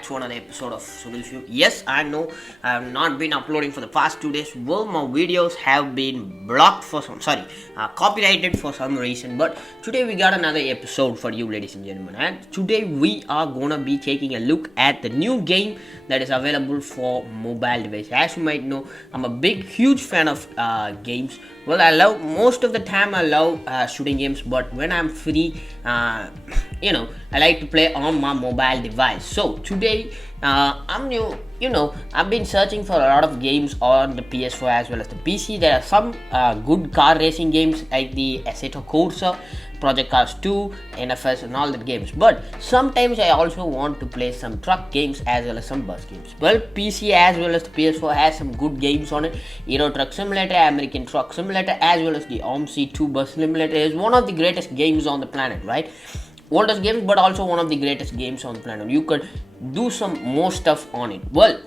back to another episode of Sunil's View. Yes, I know I have not been uploading for the past 2 days. Well, my videos have been blocked for copyrighted for some reason. But today we got another episode for you, ladies and gentlemen. And today we are gonna be taking a look at the new game that is available for mobile device. As you might know, I'm a huge fan of games. Well, I love most of the time. I love shooting games, but when I'm free, I like to play on my mobile device. So today, I'm new. I've been searching for a lot of games on the PS4 as well as the PC. There are some good car racing games like the Assetto Corsa, Project Cars 2, NFS, and all the games. But sometimes I also want to play some truck games as well as some bus games. Well, PC as well as the PS4 has some good games on it. Euro Truck Simulator, American Truck Simulator, as well as the OMC 2 Bus Simulator is one of the greatest games on the planet, right? Oldest games, but also one of the greatest games on the planet. You could do some more stuff on it. Well,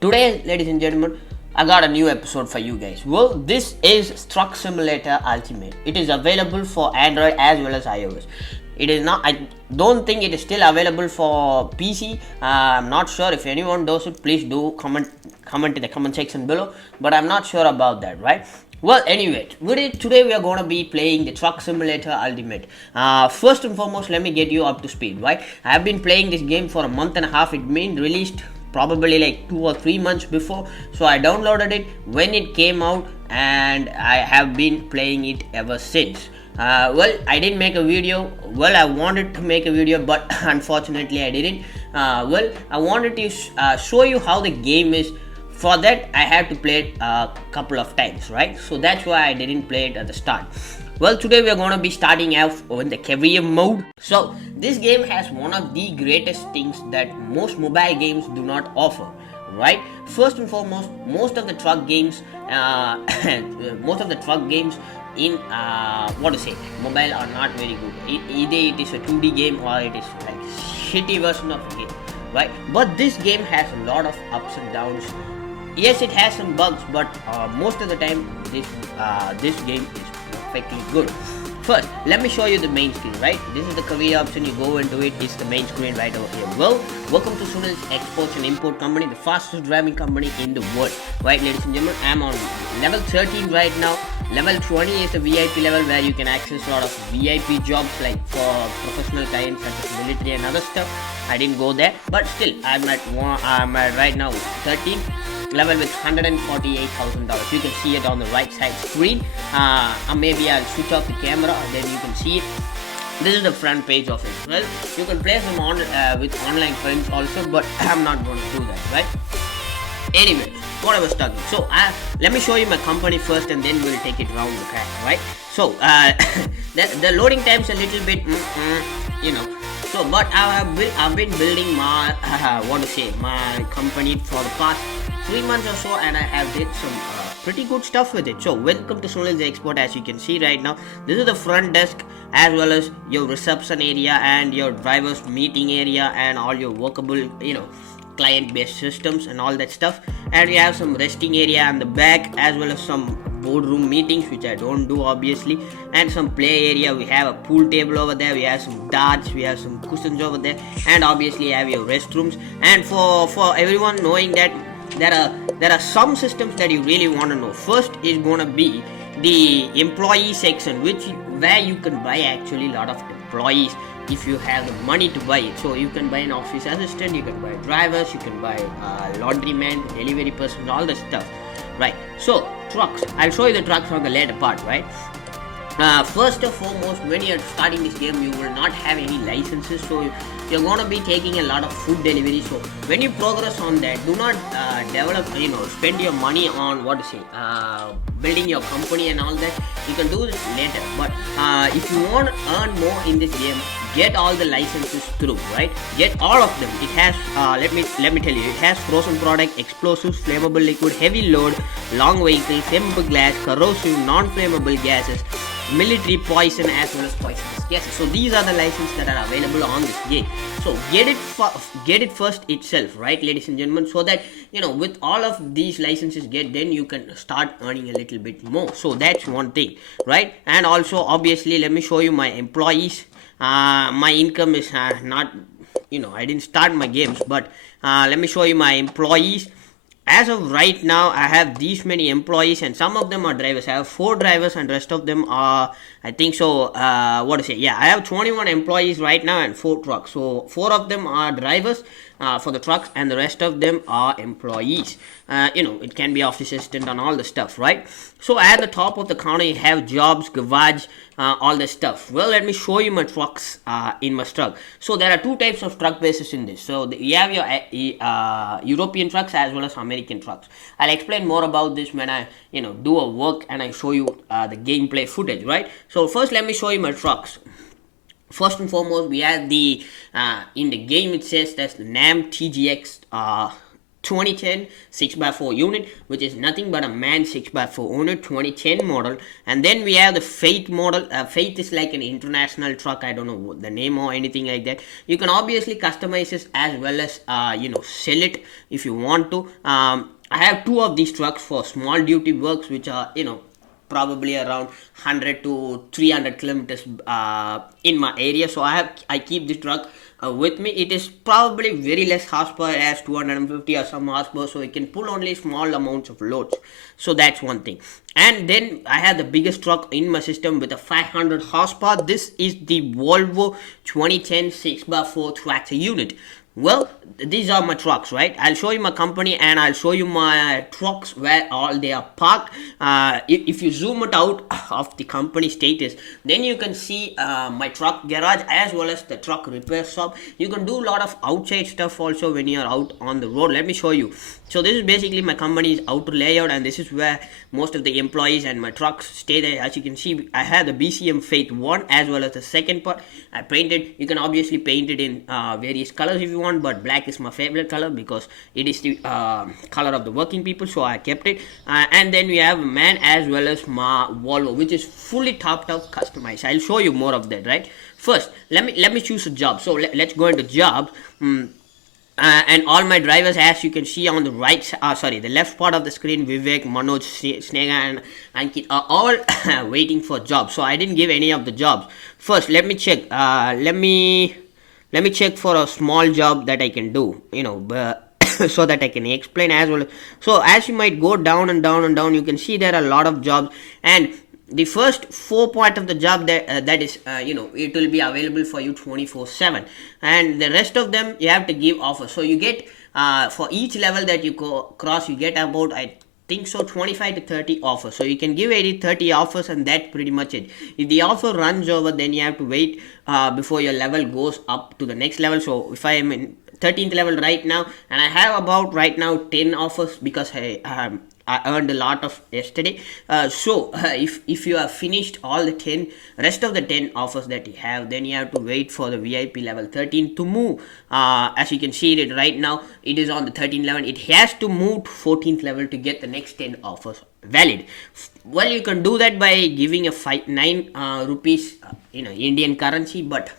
today, ladies and gentlemen, I got a new episode for you guys. Well, this is Truck Simulator Ultimate. It is available for Android as well as iOS. It is not. I don't think it is still available for PC. I'm not sure. If anyone knows it, please do comment in the comment section below. But I'm not sure about that, right? Well, anyway, today we are going to be playing the Truck Simulator Ultimate. First and foremost, let me get you up to speed, right? I have been playing this game for a month and a half. It been released probably like 2 or 3 months before. So I downloaded it when it came out and I have been playing it ever since. Well, I didn't make a video. Well, I wanted to make a video, but unfortunately I didn't. Well, I wanted to show you how the game is. For that, I had to play it a couple of times, right? So that's why I didn't play it at the start. Well, today we are going to be starting off in the career mode. So this game has one of the greatest things that most mobile games do not offer, right? First and foremost, most of the truck games in mobile are not very good. Either it is a 2D game or it is like shitty version of a game, right? But this game has a lot of ups and downs. Yes, it has some bugs, but most of the time this game is perfectly good. First, let me show you the main screen, right? This is the career option. You go into it. It's the main screen right over here. Well, welcome to Sunil's Exports and Import Company, the fastest driving company in the world, right, ladies and gentlemen? I'm on level 13 right now. Level 20 is the VIP level where you can access a lot of VIP jobs like for professional clients such as military and other stuff. I didn't go there, but still, I'm at right now 13. Level with $148,000. You can see it on the right side screen. Maybe I'll switch off the camera, then you can see it. This is the front page of it. Well, you can play some with online friends also, but I'm not going to do that, right? Anyway, what I was talking. So let me show you my company first, and then we'll take it round the track, right? So the loading time's a little bit, So, but I've been building my my company for the past 3 months or so, and I have did some pretty good stuff with it. So welcome to Sunil's Export. As you can see right now, this is the front desk as well as your reception area and your driver's meeting area and all your workable client based systems and all that stuff. And we have some resting area on the back as well as some boardroom meetings, which I don't do obviously, and some play area. We have a pool table over there, we have some darts, we have some cushions over there, and obviously have your restrooms. And for everyone knowing that there are some systems that you really want to know. First is going to be the employee section, where you can buy actually a lot of employees if you have the money to buy it. So you can buy an office assistant, you can buy drivers, you can buy laundryman, delivery person, all the stuff, right? So trucks, I'll show you the trucks on the later part, right? First and foremost, when you're starting this game, you will not have any licenses, so you're going to be taking a lot of food delivery. So when you progress on that, do not spend your money on building your company and all that. You can do this later, but if you want to earn more in this game, get all the licenses through, right? Get all of them. It has let me tell you, it has frozen product, explosives, flammable liquid, heavy load, long vehicle, flammable glass, corrosive, non-flammable gases, military poison as well as poisonous gases. So these are the licenses that are available on this game. So get it first itself, right, ladies and gentlemen, so that with all of these licenses then you can start earning a little bit more. So that's one thing, right? And also obviously let me show you my employees. My income is not I didn't start my games, but let me show you my employees. As of right now, I have these many employees, and some of them are drivers. I have 4 drivers, and rest of them are, I think so. What to say? Yeah, I have 21 employees right now and 4 trucks. So 4 of them are drivers for the trucks, and the rest of them are employees. It can be office assistant and all the stuff, right? So at the top of the counter, you have jobs, garage, all the stuff. Well, let me show you my trucks in my truck. So there are 2 types of truck bases in this. So you have your European trucks as well as American trucks. I'll explain more about this when I do a work and I show you the gameplay footage, right? So first, let me show you my trucks. First and foremost, we have the in the game it says that's the NAM TGX 2010 6x4 unit, which is nothing but a MAN 6x4 unit, 2010 model. And then we have the Faith model. Faith is like an international truck. I don't know the name or anything like that. You can obviously customize it as well as sell it if you want to. I have 2 of these trucks for small duty works, which are probably around 100 to 300 kilometers in my area. So I keep this truck with me. It is probably very less horsepower, as 250 or some horsepower, so it can pull only small amounts of loads. So that's one thing. And then I have the biggest truck in my system with a 500 horsepower. This is the Volvo 2010 6x4 tractor unit. Well, these are my trucks, right? I'll show you my company and I'll show you my trucks where all they are parked. If you zoom it out of the company status, then you can see my truck garage as well as the truck repair shop. You can do a lot of outside stuff also when you're out on the road. Let me show you. So this is basically my company's outer layout, and this is where most of the employees and my trucks stay there. As you can see, I have the BCM Faith 1 as well as the second part. I painted. You can obviously paint it in various colors if you want, but black is my favorite color because it is the color of the working people, so I kept it. And then we have MAN as well as my Volvo, which is fully topped out customized. I'll show you more of that, right? First, let me choose a job. So let's go into jobs. And all my drivers, as you can see on the the left part of the screen, Vivek, Manoj, Snega and Ankit are all waiting for jobs. So I didn't give any of the jobs. First, let me check. Let me check for a small job that I can do, so that I can explain as well. So as you might go down and down and down, you can see there are a lot of jobs, and the first 4 part of the job that is it will be available for you 24/7, and the rest of them you have to give offers. So you get for each level that you cross, you get about, I think so, 25 to 30 offers. So you can give 30 offers, and that's pretty much it. If the offer runs over, then you have to wait before your level goes up to the next level. So if I am in 13th level right now, and I have about right now 10 offers because I earned a lot of yesterday. If you have finished all the rest of the 10 offers that you have, then you have to wait for the VIP level 13 to move. As you can see it right now, it is on the 13th level. It has to move to 14th level to get the next 10 offers valid. Well, you can do that by giving a 9 rupees Indian currency, but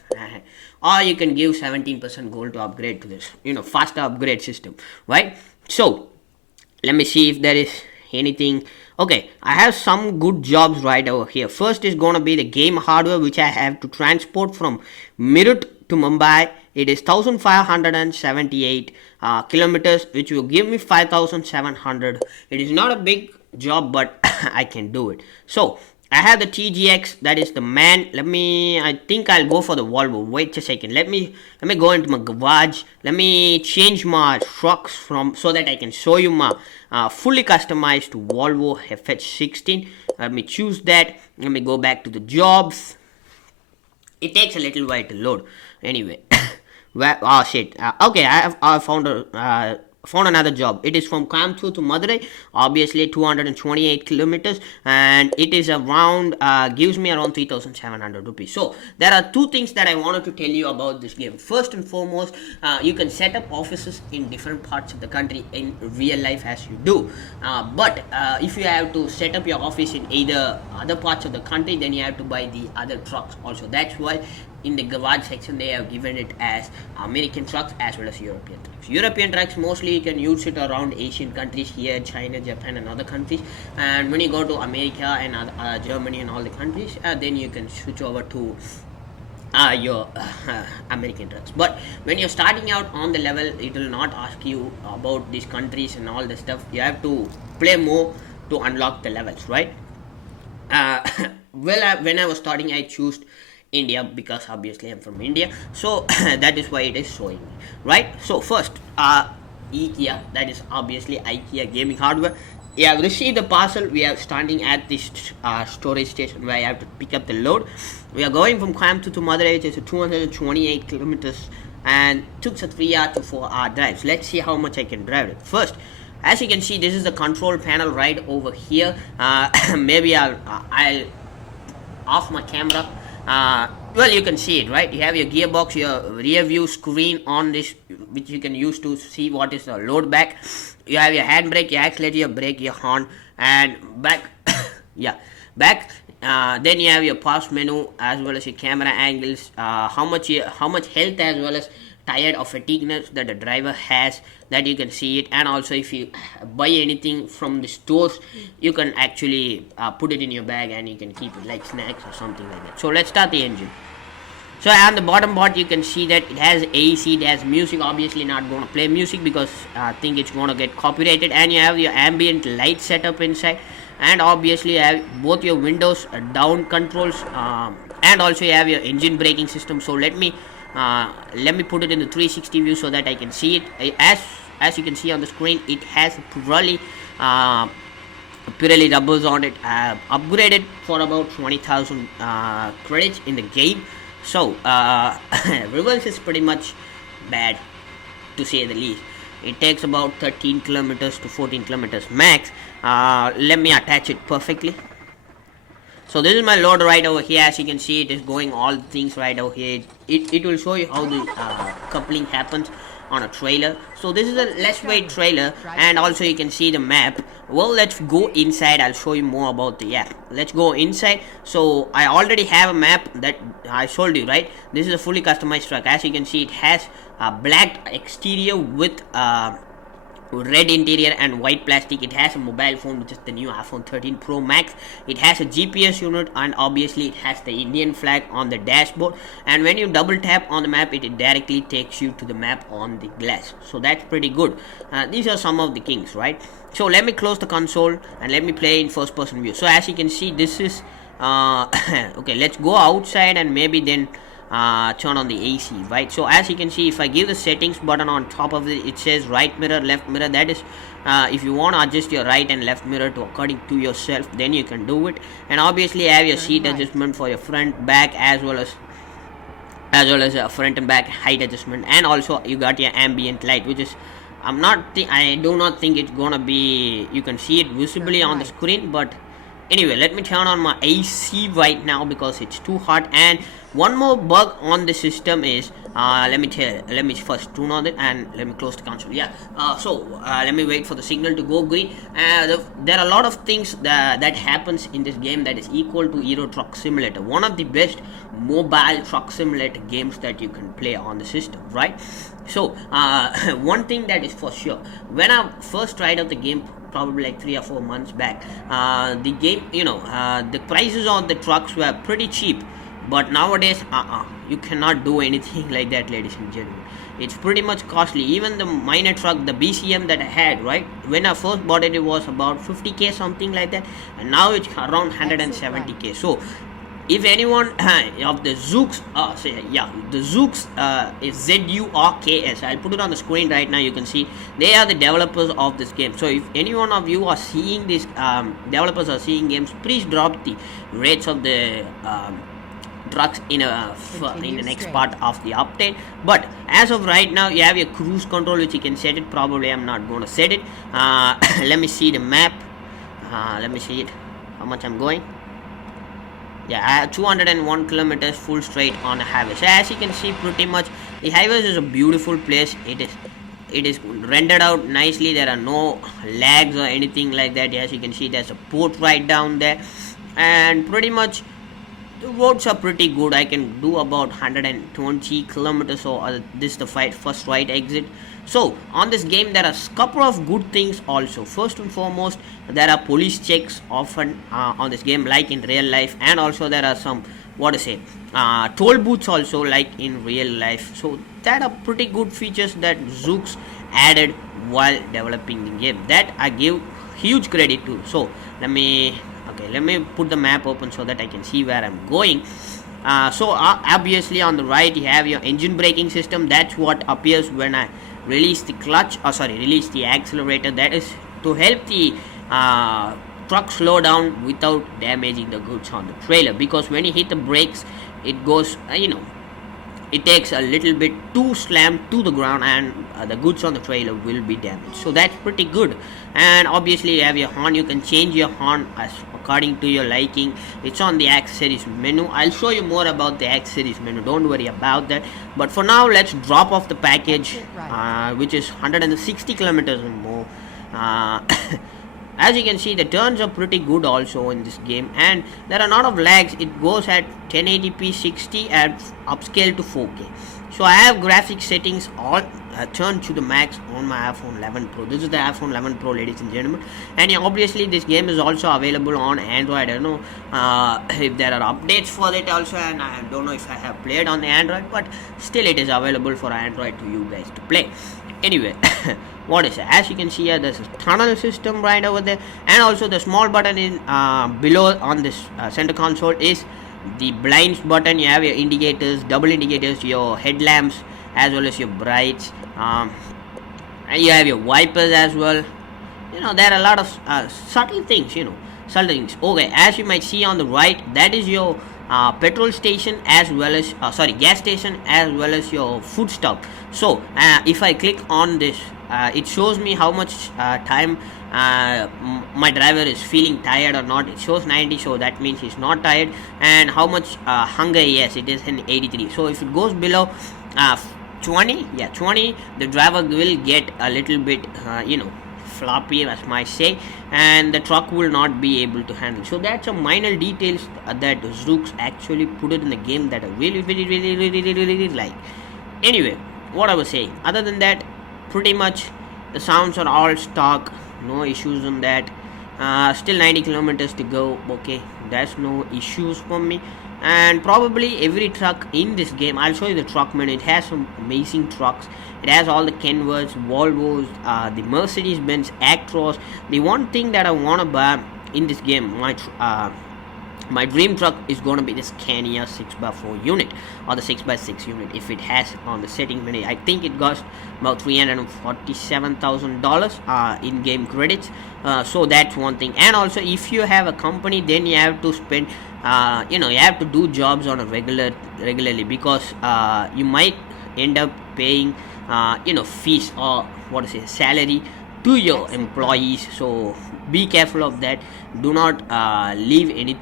or you can give 17% gold to upgrade to this faster upgrade system, right? So let me see if there is anything. Okay, I have some good jobs right over here. First is going to be the game hardware, which I have to transport from Meerut to Mumbai. It is 1578 kilometers, which will give me 5700. It is not a big job, but I can do it. So I have the TGX, that is the MAN. I think I'll go for the Volvo. Wait a second. Let me go into my garage. Let me change my trucks so that I can show you my fully customized Volvo FH16. Let me choose that. Let me go back to the jobs. It takes a little while to load. Anyway, okay, I found another job. It is from Coimbatore to Madurai, obviously 228 kilometers, and it is around gives me around 3,700 rupees. So there are 2 things that I wanted to tell you about this game. First and foremost, you can set up offices in different parts of the country in real life as you do, but if you have to set up your office in either other parts of the country, then you have to buy the other trucks also. That's why in the garage section they have given it as American trucks as well as European trucks. European trucks, mostly you can use it around Asian countries, here China, Japan and other countries, and when you go to America and Germany and all the countries, then you can switch over to your American trucks. But when you're starting out on the level, it will not ask you about these countries and all the stuff. You have to play more to unlock the levels, right? uh, when I was starting, I chose India because obviously I'm from India, so that is why it is showing me, right? So first, IKEA, that is obviously IKEA gaming hardware. We have received the parcel. We are standing at this storage station where I have to pick up the load. We are going from Coimbatore to Madurai. It's 228 kilometers and took a 3 hour to 4 hour drive. So let's see how much I can drive it. First, as you can see, this is the control panel right over here. Maybe I'll off my camera. Well, you can see it, right? You have your gearbox, your rear view screen on this, which you can use to see what is the load back. You have your handbrake, your accelerator, your brake, your horn, and back. Yeah, back. Then you have your pause menu as well as your camera angles, how much health as well as tired or fatigueness that the driver has, that you can see it. And also if you buy anything from the stores, you can actually put it in your bag and you can keep it like snacks or something like that. So let's start the engine. So on the bottom part you can see that it has AC, it has music. Obviously not going to play music because I think it's going to get copyrighted. And you have your ambient light setup inside, and obviously you have both your windows down controls, and also you have your engine braking system. So let me put it in the 360 view so that I can see it. As you can see on the screen, it has Pirelli rubbers on it, upgraded for about 20,000 credits in the game. So reverse is pretty much bad, to say the least. It takes about 13 kilometers to 14 kilometers max. Let me attach it perfectly. So this is my load right over here. As you can see, it is going all things right over here. It will show you how the coupling happens on a trailer. So this is a less weight trailer, and also you can see the map. Well, let's go inside. I'll show you more about the app. Let's go inside. So I already have a map that I showed you, right? This is a fully customized truck. As you can see, it has a black exterior with red interior and white plastic. It has a mobile phone, which is the new iPhone 13 Pro Max. It has a GPS unit, and obviously it has the Indian flag on the dashboard. And when you double tap on the map, it directly takes you to the map on the glass. So that's pretty good. These are some of the kings, right? So let me close the console and let me play in first person view. So as you can see, this is okay, let's go outside and maybe then turn on the AC, right? So as you can see, if I give the settings button on top of it, it says right mirror, left mirror. That is if you want to adjust your right and left mirror to according to yourself, then you can do it. And obviously you have your seat adjustment for your front, back, as well as a front and back height adjustment. And also you got your ambient light, which is I do not think it's gonna be, you can see it visibly on the screen. But anyway, let me turn on my AC right now because it's too hot. And one more bug on the system is let me first tune on it and let me close the console. Let me wait for the signal to go green. There are a lot of things that happens in this game that is equal to Euro Truck Simulator, one of the best mobile truck simulator games that you can play on the system, right? So one thing that is for sure, when I first tried out the game probably like 3 or 4 months back, the game, the prices on the trucks were pretty cheap. But nowadays, you cannot do anything like that, ladies and gentlemen. It's pretty much costly. Even the minor truck, the BCM that I had, right? When I first bought it, it was about 50k, something like that. And now it's around 170k. So, if anyone of the Zooks, the Zooks is ZURKS. I'll put it on the screen right now. You can see they are the developers of this game. So if any one of you are seeing this, developers are seeing games, please drop the rates of the trucks in the next part of the update. But as of right now, you have your cruise control, which you can set it. Probably I'm not going to set it. Let me see the map. Let me see it. How much I'm going. Yeah, I have 201 kilometers full straight on the highway. So as you can see, pretty much the highways is a beautiful place. It is rendered out nicely. There are no lags or anything like that. As you can see, there's a port right down there, and pretty much the roads are pretty good. I can do about 120 kilometers. So this is the first right exit. So on this game, there are a couple of good things also. First and foremost, there are police checks often on this game, like in real life, and also there are some what to say, toll booths also like in real life. So that are pretty good features that Zoox added while developing the game, that I give huge credit to. So let me put the map open so that I can see where I'm going. So obviously on the right you have your engine braking system. That's what appears when I release the clutch, release the accelerator. That is to help the truck slow down without damaging the goods on the trailer, because when you hit the brakes it goes, it takes a little bit to slam to the ground, and the goods on the trailer will be damaged. So that's pretty good. And obviously you have your horn. You can change your horn as according to your liking. It's on the accessories menu. I'll show you more about the accessories menu, don't worry about that. But for now, let's drop off the package, which is 160 kilometers or more. As you can see, the turns are pretty good also in this game, and there are a lot of lags. It goes at 1080p 60 and upscale to 4K. So I have graphics settings all turned to the max on my iPhone 11 Pro. This is the iPhone 11 Pro, ladies and gentlemen. And obviously this game is also available on Android. I don't know if there are updates for it also, and I don't know if I have played on the Android, but still it is available for Android to you guys to play. Anyway, what is it? As you can see here, there's a tunnel system right over there, and also the small button in below on this center console is the blinds button. You have your indicators, double indicators, your headlamps, as well as your brights, and you have your wipers as well. There are a lot of subtle things. Okay, as you might see on the right, that is your petrol station as well as gas station as well as your food stop. So if I click on this, it shows me how much time my driver is feeling tired or not. It shows 90, so that means he's not tired, and how much hunger he has. It is in 83. So if it goes below 20, the driver will get a little bit floppy, as might say, and the truck will not be able to handle. So that's some minor details that Zoox actually put it in the game that I really like. Anyway, what I was saying, other than that, pretty much the sounds are all stock, no issues on that. Still 90 kilometers to go. Okay, that's no issues for me. And probably every truck in this game, I'll show you the truck menu. It has some amazing trucks. It has all the Kenworths, Volvos, the Mercedes-Benz Actros. The one thing that I want to buy in this game, my dream truck is going to be the Scania 6x4 unit, or the 6x6 unit, if it has on the setting menu. I think it costs about $347,000 in-game credits. So that's one thing. And also, if you have a company, then you have to spend you have to do jobs on a regularly, because you might end up paying fees, or salary to your employees. So be careful of that. Do not leave any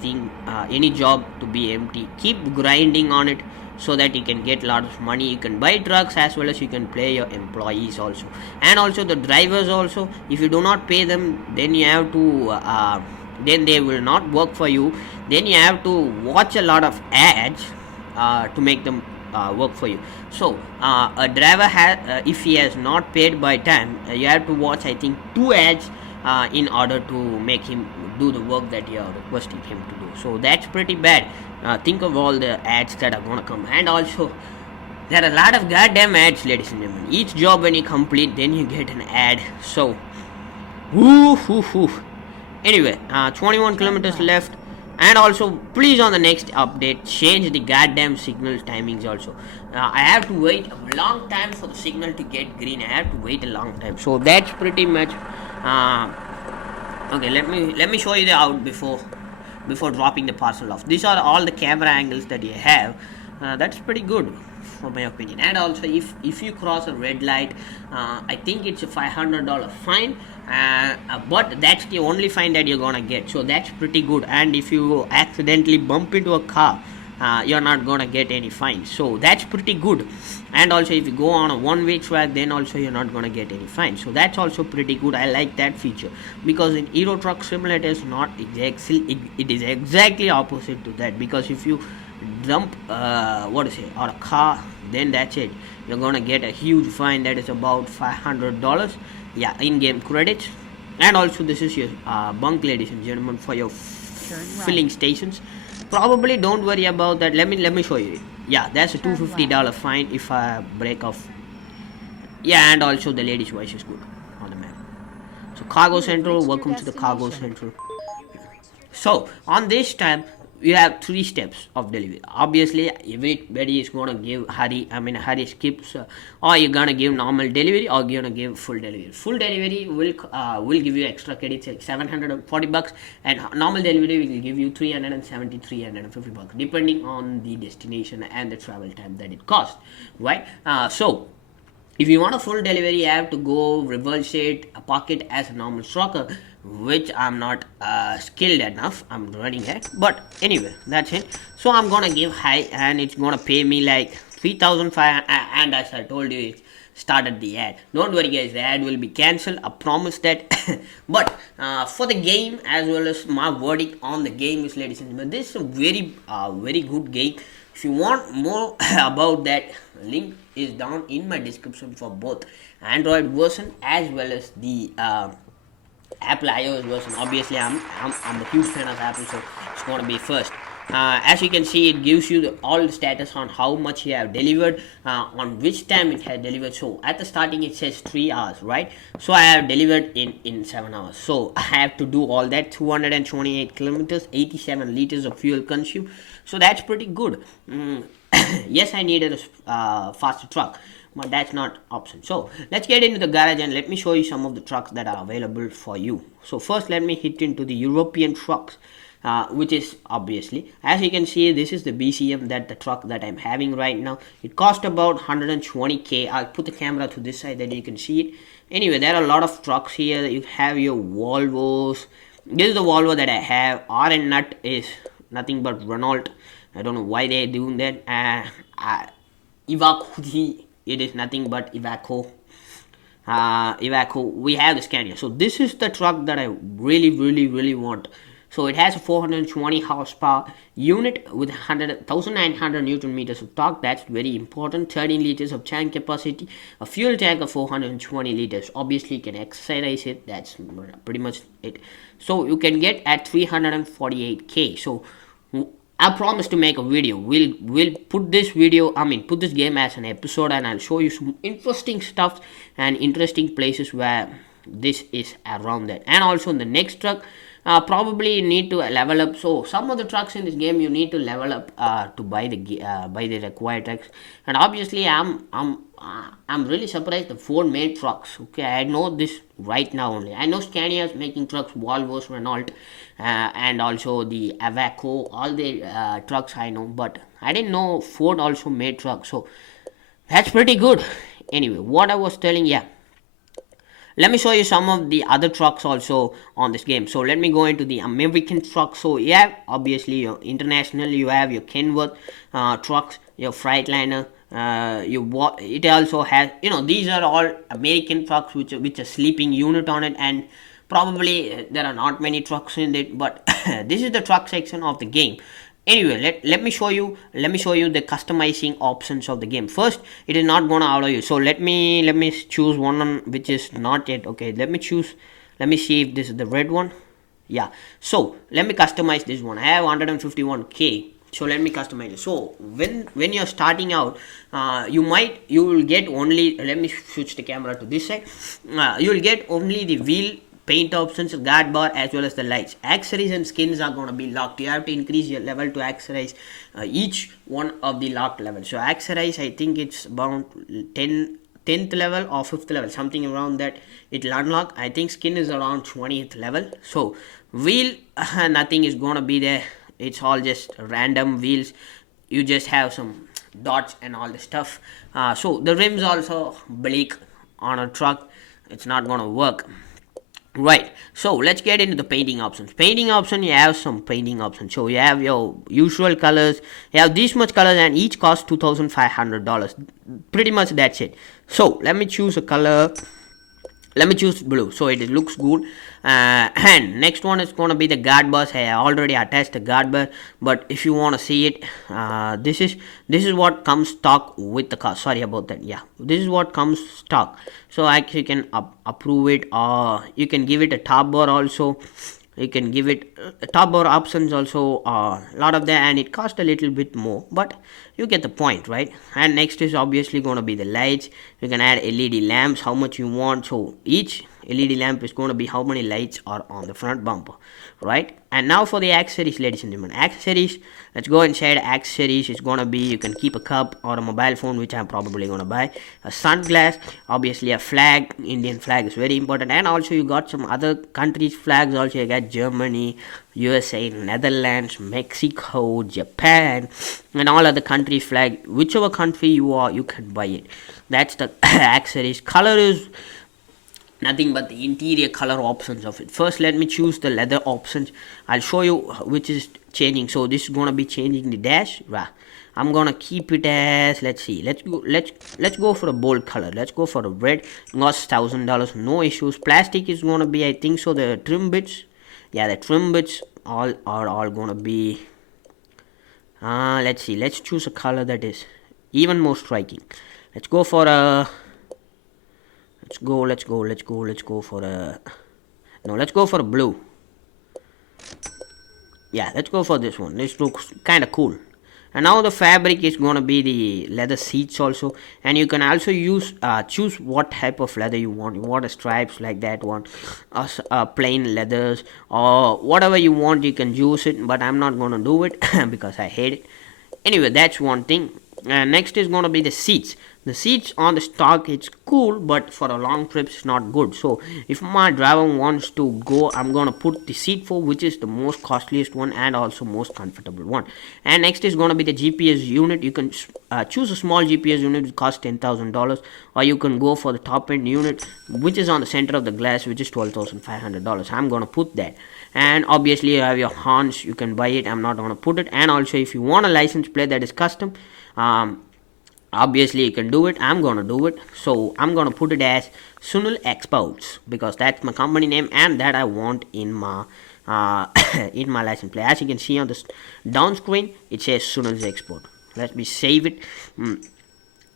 job to be empty. Keep grinding on it so that you can get a lot of money. You can buy trucks as well as you can pay your employees also, and also the drivers also. If you do not pay them, then you have to then they will not work for you. Then you have to watch a lot of ads to make them work for you. So a driver if he has not paid by time, you have to watch, I think, 2 ads in order to make him do the work that you are requesting him to do. So that's pretty bad. Think of all the ads that are gonna come. And also, there are a lot of goddamn ads, ladies and gentlemen. Each job when you complete, then you get an ad. So anyway, 21 kilometers left. And also, please, on the next update, change the goddamn signal timings also. I have to wait a long time for the signal to get green. I have to wait a long time. So that's pretty much okay. Let me show you the out before dropping the parcel off. These are all the camera angles that you have. That's pretty good, for my opinion. And also, if you cross a red light, I think it's a $500 fine, but that's the only fine that you're gonna get. So that's pretty good. And if you accidentally bump into a car, you're not gonna get any fines. So that's pretty good. And also, if you go on a one-way track, then also you're not gonna get any fines. So that's also pretty good. I like that feature, because in Euro Truck Simulator is not exactly, it is exactly opposite to that. Because if you dump or a car, then that's it, you're gonna get a huge fine that is about $500 in-game credits. And also, this is your bunk, ladies and gentlemen, for your filling stations. probably don't worry about that. Let me show you. Yeah, that's a $250 fine if I break off. Yeah, and also the lady's voice is good on the map. So Cargo Central, welcome to the Cargo Central. So on this tab, you have 3 steps of delivery. Obviously, everybody is gonna give hurry skips, or you're gonna give normal delivery, or you're gonna give full delivery. Full delivery will give you extra credits like $740, and normal delivery will give you 370, $350, depending on the destination and the travel time that it costs. Right? So if you want a full delivery, you have to go reverse it, park it as a normal trucker, which I'm not skilled enough. I'm running it, but anyway, that's it. So I'm gonna give high, and it's gonna pay me like 3,500. And as I told you, it started the ad. Don't worry, guys, the ad will be cancelled. I promise that. But for the game, as well as my verdict on the game is, ladies and gentlemen, this is a very good game. If you want more about that, link is down in my description for both Android version as well as the Apple iOS version. Obviously, I'm a huge fan of Apple, so it's going to be first. As you can see, it gives you all the status on how much you have delivered, on which time it has delivered. So at the starting it says 3 hours, right? So I have delivered in 7 hours. So I have to do all that. 228 kilometers, 87 liters of fuel consumed. So that's pretty good. Yes, I needed a faster truck, but that's not option. So let's get into the garage and let me show you some of the trucks that are available for you. So first, let me hit into the European trucks, which is obviously, as you can see, this is the BCM, that the truck that I'm having right now. It cost about 120k. I'll put the camera to this side that you can see it. Anyway, there are a lot of trucks here. You have your Volvos. This is the Volvo that I have. RN Nut is nothing but Renault. I don't know why they're doing that. Iveco, it is nothing but Iveco. We have the Scania. So this is the truck that I really want. So it has a 420 horsepower unit with 1,900 Newton meters of torque. That's very important. 13 liters of tank capacity. A fuel tank of 420 liters. Obviously, you can exercise it. That's pretty much it. So you can get at 348k. So I promise to make a video. We'll put this put this game as an episode, and I'll show you some interesting stuff and interesting places where this is around that. And also in the next truck, probably you need to level up. So some of the trucks in this game you need to level up to buy the required trucks. And obviously I'm really surprised the Ford made trucks. Okay, I know this right now only. I know Scania is making trucks, Volvos, Renault, and also the Iveco, all the trucks I know, but I didn't know Ford also made trucks. So that's pretty good. Anyway, what I was telling, yeah. Let me show you some of the other trucks also on this game. So let me go into the American trucks. So you have obviously your international, you have your Kenworth trucks, your Freightliner. It also has, these are all American trucks which a sleeping unit on it, and probably there are not many trucks in it, but this is the truck section of the game. Anyway, let me show you the customizing options of the game. First, it is not gonna allow you. So let me choose one on which is not yet. Okay, let me see if this is the red one. Yeah. So let me customize this one. I have 151k. So let me customize it. So when you're starting out, you will get only, let me switch the camera to this side. You will get only the wheel paint options, guard bar, as well as the lights. Accessories and skins are going to be locked. You have to increase your level to accessorize each one of the locked levels. So accessorize, I think it's about 10th level or 5th level, something around that it will unlock. I think skin is around 20th level. So wheel, nothing is going to be there. It's all just random wheels. You just have some dots and all the stuff. So the rims also bleak on a truck. It's not going to work. Right, so let's get into the painting options. Painting option, you have some painting options. So you have your usual colors. You have this much colors, and each costs $2,500. Pretty much that's it. So let me choose a color. Let me choose blue, so it looks good. And next one is going to be the guard bars. I already attached the guard bar, but if you want to see it, this is what comes stock with the car. Sorry about that. Yeah, this is what comes stock. So actually you can approve it, or you can give it a top bar also. You can give it top bar options also, a lot of that, and it cost a little bit more, but you get the point, right? And next is obviously going to be the lights. You can add LED lamps how much you want, so each LED lamp is going to be how many lights are on the front bumper, right? And now for the accessories, ladies and gentlemen. Accessories, let's go inside. Accessories is going to be, you can keep a cup or a mobile phone, which I'm probably going to buy, a sunglass, obviously a flag. Indian flag is very important, and also you got some other countries flags also. You got Germany, USA, Netherlands, Mexico, Japan, and all other countries flag. Whichever country you are, you can buy it. That's the accessories. Color is nothing but the interior color options of it. First, let me choose the leather options. I'll show you which is changing. So this is gonna be changing the dash. I'm gonna keep it as, let's see, let's go for a bold color. Let's go for a red. Costs $1,000, no issues. Plastic is gonna be, I think so, the trim bits. Yeah, the trim bits all are all gonna be, let's see, let's choose a color that is even more striking. Let's go for a, let's go for a, no, let's go for a blue. Yeah, let's go for this one. This looks kind of cool. And now the fabric is going to be the leather seats also, and you can also use choose what type of leather you want. You want a stripes like that one, plain leathers, or whatever you want, you can use it, but I'm not going to do it because I hate it. Anyway, that's one thing. Next is going to be the seats. The seats on the stock, it's cool, but for a long trip it's not good. So if my driver wants to go, I'm going to put the seat 4, which is the most costliest one and also most comfortable one. And next is going to be the GPS unit. You can choose a small GPS unit, which costs $10,000, or you can go for the top end unit, which is on the center of the glass, which is $12,500. I'm going to put that. And obviously you have your horns, you can buy it. I'm not going to put it. And also if you want a license plate that is custom, obviously you can do it. I'm gonna do it, so I'm gonna put it as Sunil Exports, because that's my company name and that I want in my in my license plate. As you can see on the down screen, it says Sunil's Export. Let me save it.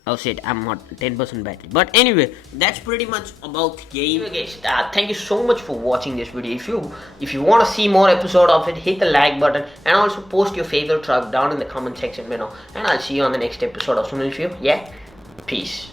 Oh shit, I'm not 10% battery. But anyway, that's pretty much about the game. Anyway guys, thank you so much for watching this video. If you want to see more episode of it, hit the like button and also post your favorite truck down in the comment section below. And I'll see you on the next episode of Sunil's View. Yeah, peace.